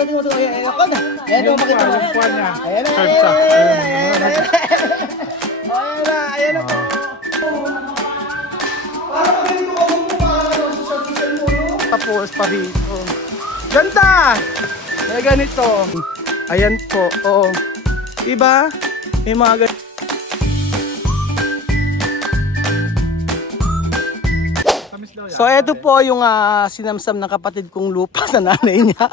Ayan ako na. Ayan ako makita mo. Yung niya. Ayan na. Ayan na po. Para pag ganito ko mo sa social mo, no? Tapos pa rito. Ganda! May ganito. Ayan po. Oo. Diba? May mga ganito. So eto po yung sinamsam ng kapatid kong lupa sa nanay niya.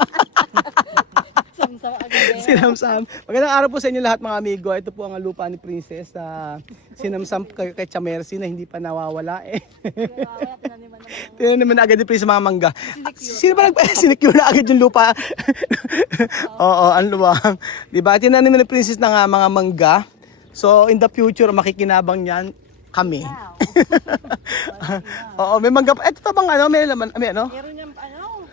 Sinamsam. Magandang araw po sa inyo lahat mga amigo. Ito po ang lupa ni Princess. Sinamsam kay Chamercy na hindi pa nawawala eh. Tinan naman agad ni Princess mga mangga. Sino ba sinicure na agad yung lupa? Oo, ang luwang. Diba? Tinan naman ni Princess ng mga mangga. So in the future makikinabang niyan kami. Oo, may mangga. Ito pa bang ano? May laman, may ano? Meron niyang ano?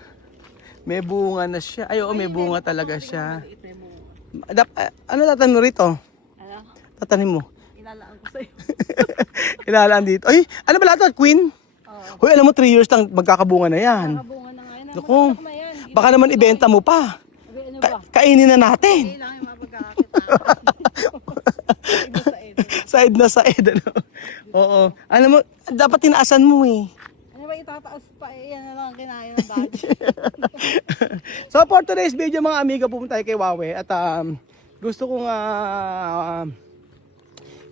May bunga na siya. Ay, oo, may bunga talaga siya. Ano tatanim mo rito? Ano? Tatanim mo? Ilalaan ko sa'yo. Ilalaan dito. Ay, ano ba lahat? Queen? Oo. Hoy, alam mo 3 years lang magkakabunga na yan. Nakabunga na nga yun. Naku, baka naman ibenta mo pa. Ano ba? Kainin na natin. Kailangan yung mapagkakakita. Side na side. Ano? Oo. Alam mo, dapat tinaasan mo eh. Ano ba itataas pa eh? Yan na lang ang kinaya ng daddy. So for today's video mga amiga, pumunta tayo kay Wawe at gusto kong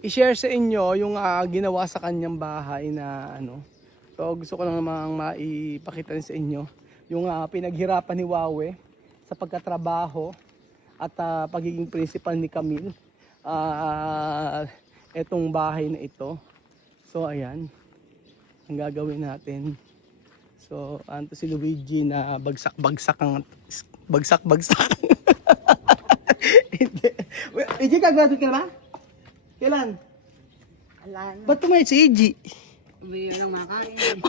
i-share sa inyo yung ginawa sa kanyang bahay na ano. So gusto ko lang namang maipakita sa inyo yung pinaghirapan ni Wawe sa pagkatrabaho at pagiging principal ni Camille. Etong bahay na ito. So ayan ang gagawin natin. So anto si Luigi na bagsak-bagsak. Hindi. EG, gagraduate ka na ba? Kailan? Alan. Ba't tumayad si EG? Umiyo ng makain.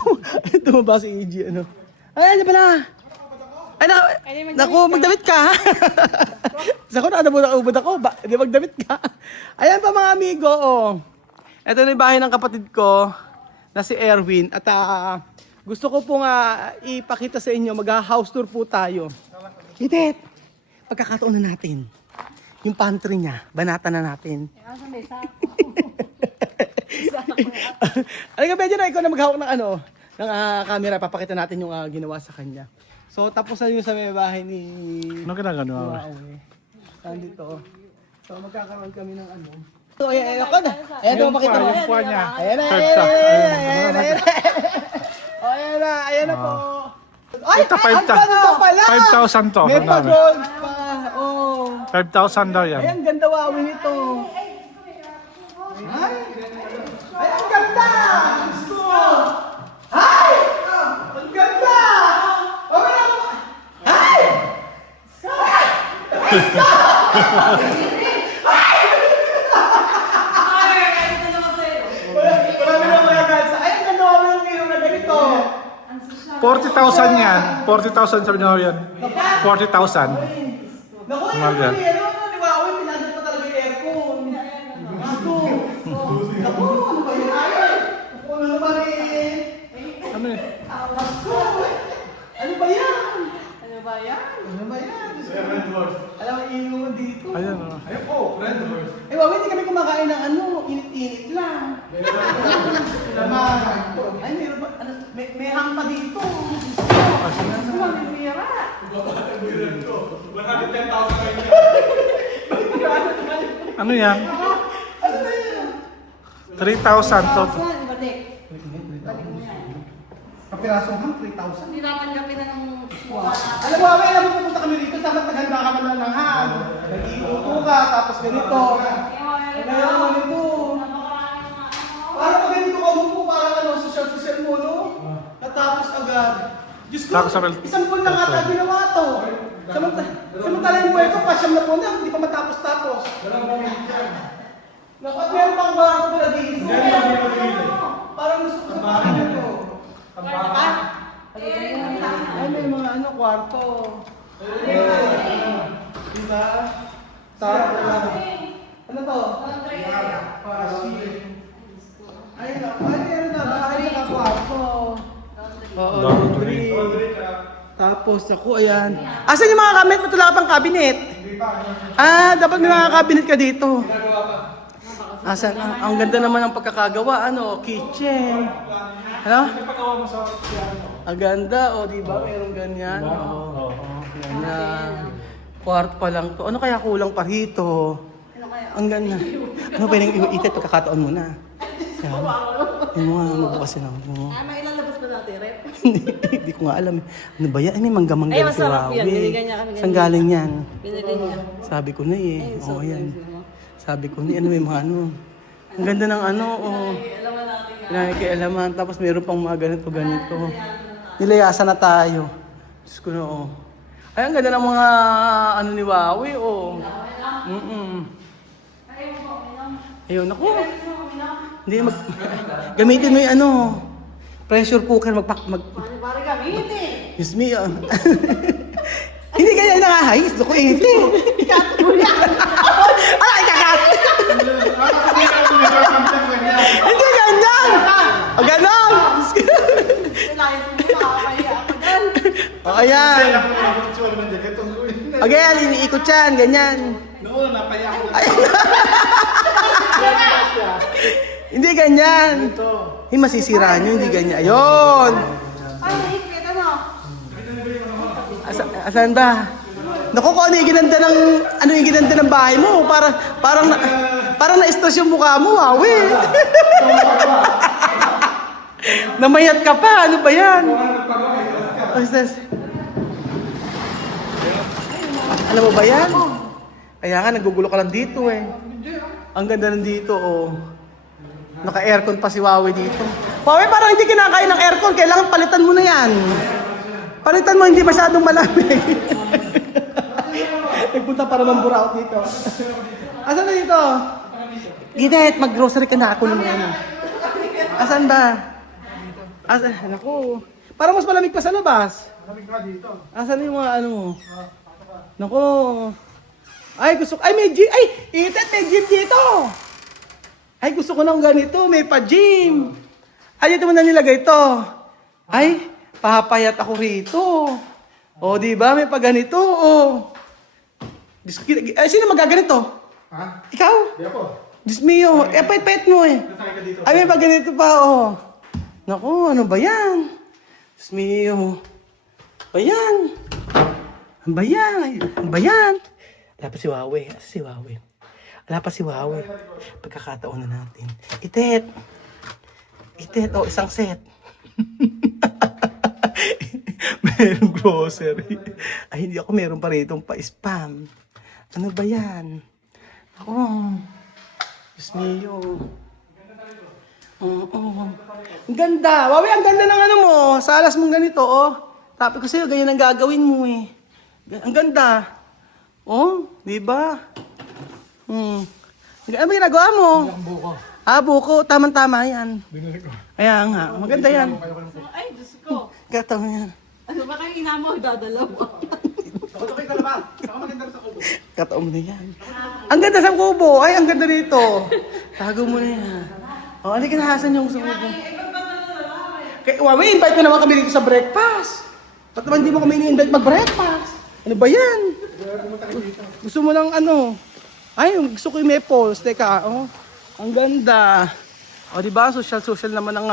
Tumaba si EG ano? Ay, ano pala? Ay, naku, magdamit ka ha? Sako na, ubod ako. Hindi magdamit ka. Ayan pa mga amigo, oh. Ito na yung bahay ng kapatid ko na si Erwin. At gusto ko pong ipakita sa inyo, mag-house tour po tayo. Itet, pagkakataon na natin. Yung pantry niya, banata na natin. Asa may sako. Ano ka, medyo na ikaw na maghawak ng ano, ng camera, papakita natin yung ginawa sa kanya. So, tapos na yung sa may bahay ni... Ano ginagano? Nandito. So, magkakaroon kami ng ano. So, ayan ako na. Ayan ako, makita mo. Yung niya. Ayan na, ayan na po. Ay, Ito, ang ganda pala! 5,000 to. May pag-gold pa. Oh. 5,000 daw yan. Ay, ang ganda wawi nito. Ay, ay, ang ganda! Gusto mo? Ay! Ang ganda! Ay! Marami na mga gansa. Ay, ang ganda wawi ng ilaw na ganito. 40,000 yan. 40,000 sabi niyo yan. 40,000. Naku, Mahal yan. ni Wawi, pinagod pa talaga yung aircon. Gusto. Naku, ano ba yun? Naku, ano naman eh. Ano eh? Gusto. Ano ba yan? Ano ba yan? Ano ba yan? Alam mo, iinom mo dito. Ayan o. Ayun po, friend of ours. Eh, Wawi, hindi kami kumakain ng ano, init-init lang. Ay, meron ba? Ano, may hang pa dito. Gusto mo, may pira. Ano yan? Ano na yan? 3,000 to. Saan? Balik. Balik mo yan. Kapirasong hang, 3,000. Hindi naman kami na ng mukha na. Alam mo, alam mo, pupunta kami dito, dapat naghanda ka man lang ng hang. Nag-iuto ka, tapos ganito. Ngayon mo nito. Parang pag ganito ka mo po, parang ano, social mo, no? Natapos agad. Diyos ko, isang buwan lang ata ginawa to. Samantala yung buhay ko, pasyam na po na, hindi pa matapos-tapos. Naku, at meron pang barang ko na dito. Parang gusto ko sa bahay na to. Ay, may mga ano, kwarto. Diba? Sarap lang. Ano to? Ay, meron na. Bahay na kwarto. Oo, laundry. Tapos ako, ayan. Asan yung mga cabinet? Ba't wala ka pang cabinet? Dapat may mga cabinet ka dito. Asan? Ang ganda naman ng pagkakagawa. Ano? Kitchen. Ano? Ang ganda. O, diba? Meron ganyan. O, ganyan. Kwarto pa lang to. Ano kaya kulang pa rito? Ang ganda. Ano ba yung itit? Pagkakataon mo na. Yung mga magbukas yun ako. May ilalabas ba natin, rep? Hindi ko nga alam. Ano ba yan? Ay, may mangga-mangga Ay, si masarap Wawi. yan. Binigyan niya kami ganyan. Saan galing yan? Pinili niya. Sabi ko na eh. Oo, yan. Sabi ko na ano, may mga ano. Ang ganda ng ano, oh. Pinakikialaman. Tapos mayroon pang mga ganito. Nilayasan na tayo. Diyos ko na, oh. Ay, ang ganda ng mga ano ni Wawi, oh. Ayun, ako. Hindi, gamitin mo yung ano, pressure cooker, Paano para gamitin? Yes, me, Hindi kaya nakahayis, ako ito. Ikato mo yan! Ikakat! Hindi ganyan! O, ganon! Nilayas mo, makakaya ako dyan. O, ayan. O, ganyan, iniikot yan, ganyan. Noon, napaya ko. Hindi ganyan. Hindi masisira nyo, hindi ganyan. Ayun! Ay, higpit, ano? Asan ba? Naku, kung ano yung ginanda ng bahay mo. Parang na-stress yung mukha mo, Wawi. Namayat ka pa, ano ba yan? Alam mo ba yan? Kaya nga, nagugulo ka lang dito eh. Ang ganda ng dito, oh. Naka-aircon pa si Wawi dito. Wawi, parang hindi kinakain ng aircon. Kailangan palitan mo na yan. Palitan mo, hindi masyadong malamig. Nagpunta para mamburao dito. Asan na dito? Gidet, mag-grocery ka na ako naman. Asan ba? Asan? Naku. Parang mas malamig pa sa labas. Malamig ka dito. Asan yung mga ano mo? Naku. Ay, gusto ko. Ay, may gym. Ay, Itet, may gym dito. Ay, gusto ko ng ganito. May pa-gym. Ay, dito mo na nilagay ito. Ay, papayat ako rito. O, di ba? May pa-ganito. O. Ay, sino magaganito? Ha? Ikaw? Di ako. Diyos mio. Eh, pait-pait mo eh. Nasakay ka dito. Ay, may pa-ganito pa. O. Naku, ano ba yan? Diyos mio. Ba yan? Ano ba yan? Ano ba yan? Wala pa si Wawi. Asa si Wawi? Wala pa si Wawi. Pagkakataon na natin. Itet! Itet, oh, isang set. Merong grocery. Ay, hindi ako meron pa rito pa-spam. Ano ba yan? Oh, Diyos mio. Oo. Ang ganda. Wawi, ang ganda ng ano mo. Salas mong ganito, oh. Tapos ko sa'yo, ganyan ang gagawin mo eh. Ang ganda. Oh, di ba? Ano ba ginagawa mo? Buko. Buko. Tama-tama yan. Binili ko. Kaya nga, maganda yan. Ay, Diyos ko. Kataon yan. Ano ba kayo inamo? Dadalaw mo. Sakay ka na ba? Saka maganda sa kubo. Kataon mo na yan. Ang ganda sa kubo. Ay, ang ganda rito. Tago mo na yan. O, ano kinahasan yung sa kubo? Kaya, Wawi, invite mo naman kami dito sa breakfast. Ba't naman hindi mo kami ini-invite mag-breakfast? Ano ba yan? Gusto mo ng ano? Ay, gusto ko yung Maples. Teka, oh. Ang ganda. O, di ba? Social naman ang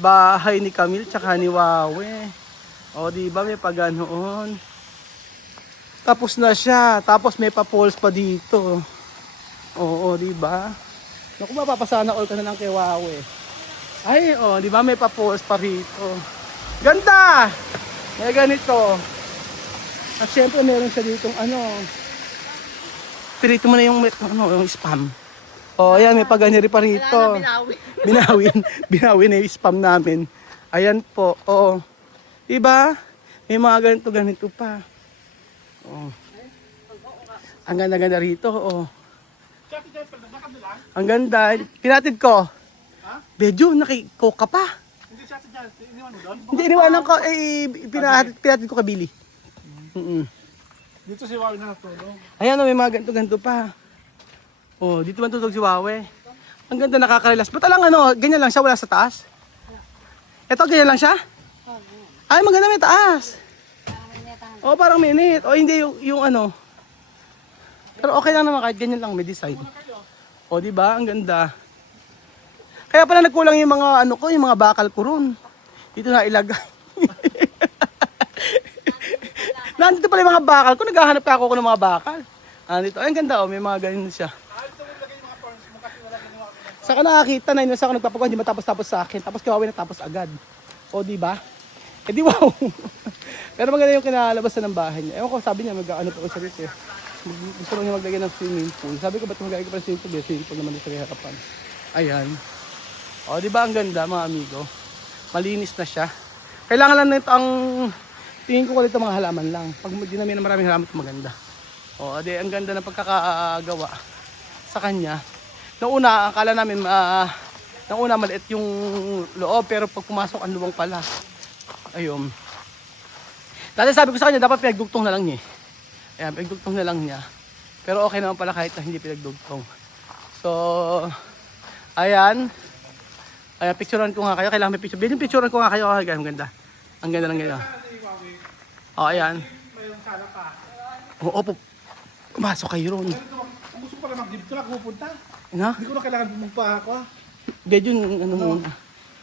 bahay ni Camille tsaka ni Wawi. O, di ba? May paganoon. Tapos na siya. Tapos may pa-poles pa dito. Oo, di ba? Naku, mapapasana all ka na lang kay Wawi. Ay, di ba? May pa-poles pa rito. Ganda! May ganito. At syempre meron siya ditong ano. Pirito mo na yung spam. Ayan, may paganiri pa rito. Binawi na yung spam namin. Ayan po, Diba? May mga ganito pa. Ang ganda-ganda rito, Ang ganda. Pinatid ko. Bedyo, nakikoka pa. Hindi siya dyan. Iniwan mo doon? Hindi, iniwanan ko, pinatid ko kabili. Dito si Wawi na natulog. Ayan, may mga ganito pa. Dito man tutulog si Wawi. Ang ganda, nakaka-relax. Ba't lang ganyan lang siya, wala sa taas? Ito, ganyan lang siya? Ay, maganda may taas. O, parang minute. O, hindi yung ano. Pero okay lang naman kahit ganyan lang may design. O, di ba? Ang ganda. Kaya pala nagkulang yung mga ano ko, yung mga bakal ko ron. Dito na ilagay. Nandito pala yung mga bakal ko. Naghahanap pa ako ng mga bakal. Nandito. Ay, ang ganda. May mga ganyan siya. Saka nakakita na yun. Saka nagpapagawa. Hindi matapos-tapos sa akin. Tapos kawawi na tapos agad. O, di ba? Eh, di wow. Pero maganda yung kinalabasan ng bahay niya. Ewan ko, sabi niya, mag-ano po siya rito. Gusto niya maglagay ng swimming pool. Sabi ko, ba't maglagay ko pa ng swimming pool? Swimming pool naman sa harapan. Ayan. O, di ba ang ganda, mga amigo? Malinis na siya. Kailangan lang nito ang tingin ko ulit mga halaman lang. Pag dinami na maraming halaman, maganda. O, di ang ganda ng pagkakagawa sa kanya. Noong una, akala namin, noong una maliit yung loob, pero pag pumasok, ang luwang pala. Ayun. Dati sabi ko sa kanya, dapat pinagdugtong na lang niya. Ayan, pinagdugtong na lang niya. Pero okay naman pala kahit na hindi pinagdugtong. So, ayan. Ayan, picturean ko nga kayo. Kailangan may picture. Yung picturean ko nga kayo. Ang ganda. Ang ganda ng ganyan. O, ayan. Oo, pumasok kayo ron. Kung gusto ko pala mag-give ko lang pupunta. Ano? Hindi ko na kailangan bumagpa ako. Bed yun, ano muna.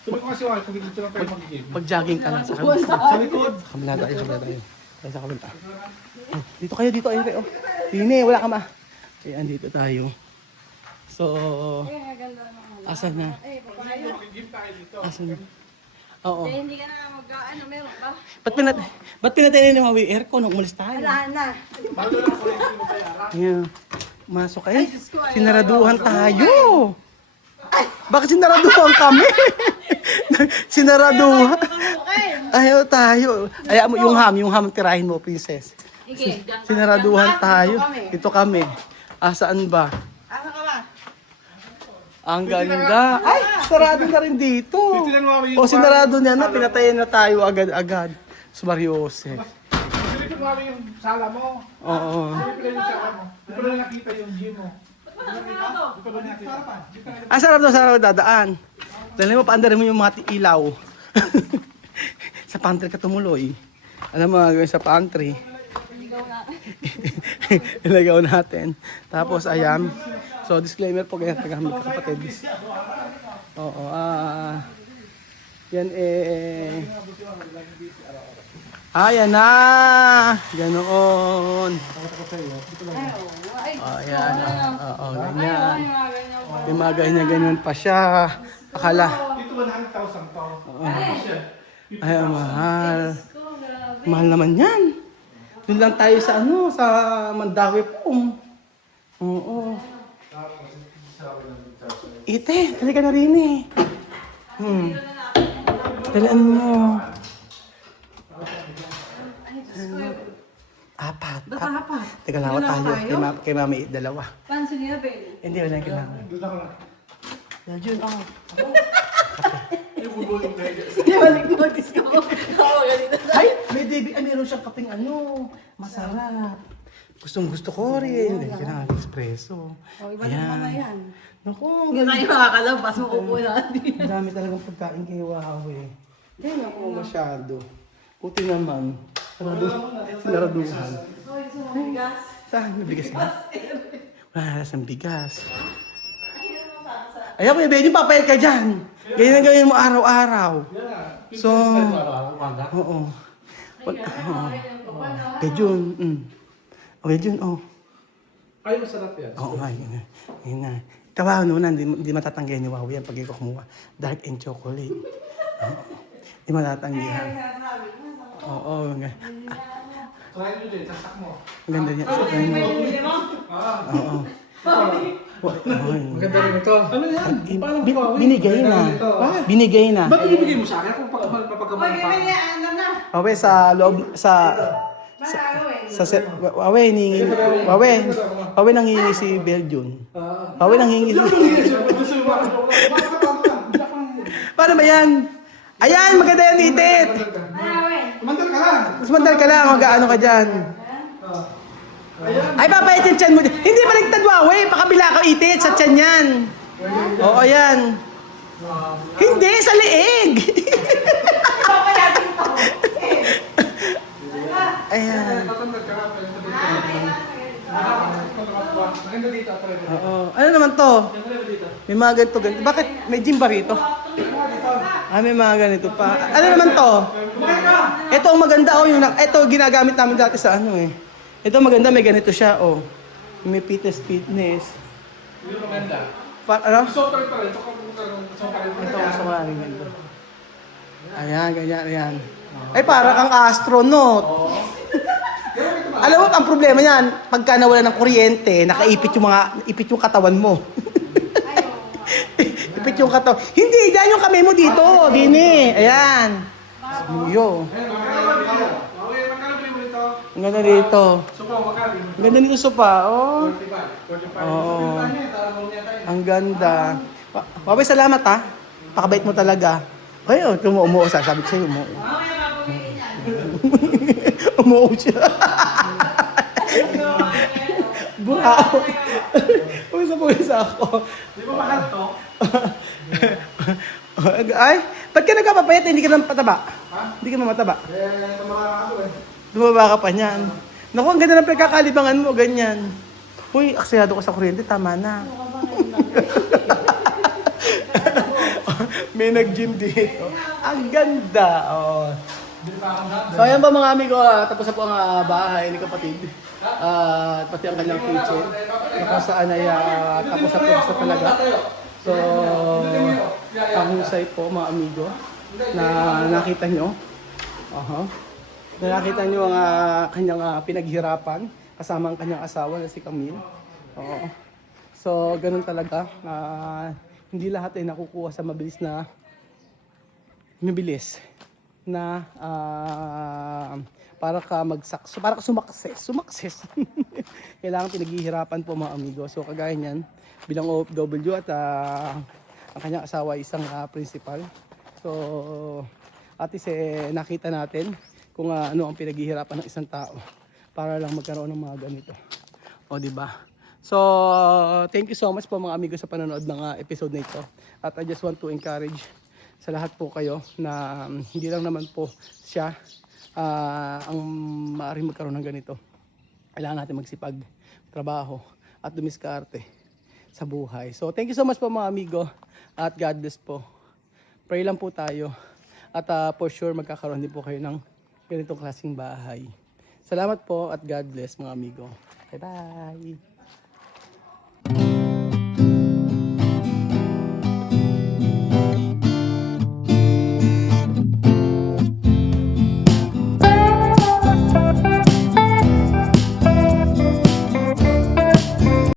Sabi ko kasi wala, kung dito lang tayo mag-give. Pag-jogging ka lang sa kabila. Sa likod. Kabila tayo, kabila tayo. Tayo sa kabila. Dito kayo, dito. Ayun kayo. Dine, wala ka ma. Ayan, dito tayo. So, asan na? Asan na? Oo. Hindi ka na mag-ano, meron ba? Ba't pinatay na yung Huawei aircon nung umalis tayo? Wala na. Ayan. Masok kayo. Sinaraduhan tayo. Bakit sinaraduhan kami? Sinaraduhan. Ayaw tayo. Ayaw mo yung ham tirahin mo, princess. Sinaraduhan tayo. Ito kami. Saan ba? Asa ka ba? Ang ganda. Ay, sarado na rin dito. Huawei O, sinarado niya na. Pinatayin na tayo agad-agad. Sumaryose. Silipin mo kami yung sala mo. Oo. Silipin yung sala mo. Hindi ko na nakita yung gym mo. Hindi ko na nakita. Sarap dadaan. Dali mo, paandarin mo yung mga ilaw. Sa pantry ka tumuloy. Alam mo, gawin sa pantry. Ilagaw natin. Tapos, ayan. So, disclaimer po, ganyan tagamit kapatid. Oo, yan ayan na! Ganoon. Ayan. Oo, ganyan. May mga ganyan pa siya. Akala. Dito 100,000 to. Ay, mahal. Mahal naman yan. Doon lang tayo sa sa Mandawi po. Oo. Ite, talaga na rin eh. Dalaan mo. Apat. Teka lang, tayo. Kay mami, dalawa. Pansin niya, baby. Hindi, wala kailangan. Doon ako lang. Yan, Jun, ako. Balik-balis ko. Ay, meron siyang kaping masarap. Gusto ko rin. Hindi, kailangan espresso. Iba naman na yan. Naku, Hindi tayo makakalabas, maupo natin. ang dami talagang pagkain kay Huawei. Hindi naku masyado. Puti naman. Sinaraduhan. Saan? May bigas ba? Wala sa bigas. Ayaw, may bedyo, papayag ka dyan. Ganyan ang gawin mo araw-araw. So, oo. Bedyon, Bedyon, Ay, masarap yan. Oo nga, yun na. Tawa, hindi matatanggihan ni Huawei yan pag ikaw kumuha. Dark and chocolate. Hindi matatanggihan. Oo, Try nyo din, sasak mo. ang ganda niya. Oo. Maganda rin ito. Ano yan? Paano Binigay na. Binigay na. Ba't binibigay mo sa akin kung papagkamal pa? Huawei sa loob, Huawei nanghingi si Belgium. Huawei nanghingi si... Paano ba yan? Ayan, maganda yan, itit. Mandal ka lang. Mas mandal ka lang, mag-ano ka dyan. Ay, papayat yung tiyan mo. Hindi baligtad, Huawei. Pakabila ka, itit, sa tiyan yan. Oo, yan. Hindi, sa leeg. Ayan. Tatandad ka nga pala sa maganda dito, atry mo. Oo. Ano naman to? May mga ganito, ganito. Bakit? May gym ba rito? Ah, may mga ganito pa. Ano naman to? Ito ang maganda, oh. Ito, ginagamit namin dati sa ano eh. Ito maganda, may ganito siya, oh. May fitness. Hindi maganda. Ano? Software pa rin. Ito software pa rin. Ito, gusto ko lang ganito. Ayan, ganyan, ayan. Ay, para kang astronaut. Alam mo, ang problema niyan, pagka nawala ng kuryente, ipit yung katawan mo. Ipit yung katawan. Hindi, dyan yung kamay mo dito. Dini. Ayan. Yo. Magkano ba yung ito? Ang ganda dito. Sopa, magkano? Ang ganda dito sopa. Oh. 45. Oo. Ang ganda. Babay, salamat ha. Pakabait mo talaga. Ay, oh, umuo sa. Sabi ko sa'yo, umuo. Umuo siya. Burao. Pumisa ako. Di ba mahal to? Ay, ba't ka nagkapapayat? Hindi ka naman pataba. Ha? Hindi ka naman mataba. Tumaka ako eh. Dumaba ka pa niyan. Naku, ang ganda ng pagkakalibangan mo, ganyan. Uy, aksayado ka sa kuryente, tama na. May nag-gym dito. Ang ganda. Oh. So ayan ba mga amigo, tapos na po ang bahay ni kapatid. Pati ang kanyang kitchen. Kung saan ay tapos na talaga. So, ang husay po mga amigo na nakita nyo. Na nakita nyo ang kanyang pinaghirapan kasama ang kanyang asawa na si Camille. Oo. So, ganun talaga. Hindi lahat ay nakukuha sa mabilis na para ka sumakses. Kailangan pinaghihirapan po mga amigo. So kagaya niyan, bilang OFW at ang kanyang asawa ay isang principal. So at least nakita natin kung ano ang pinaghihirapan ng isang tao para lang magkaroon ng mga ganito. O di ba? So thank you so much po mga amigo sa panonood ng episode na ito. At I just want to encourage sa lahat po kayo na hindi lang naman po siya ang maaaring magkaroon ng ganito. Kailangan natin magsipag, trabaho at dumiskarte sa buhay. So thank you so much po mga amigo at God bless po. Pray lang po tayo at for sure magkakaroon din po kayo ng ganitong klaseng bahay. Salamat po at God bless mga amigo. Bye bye!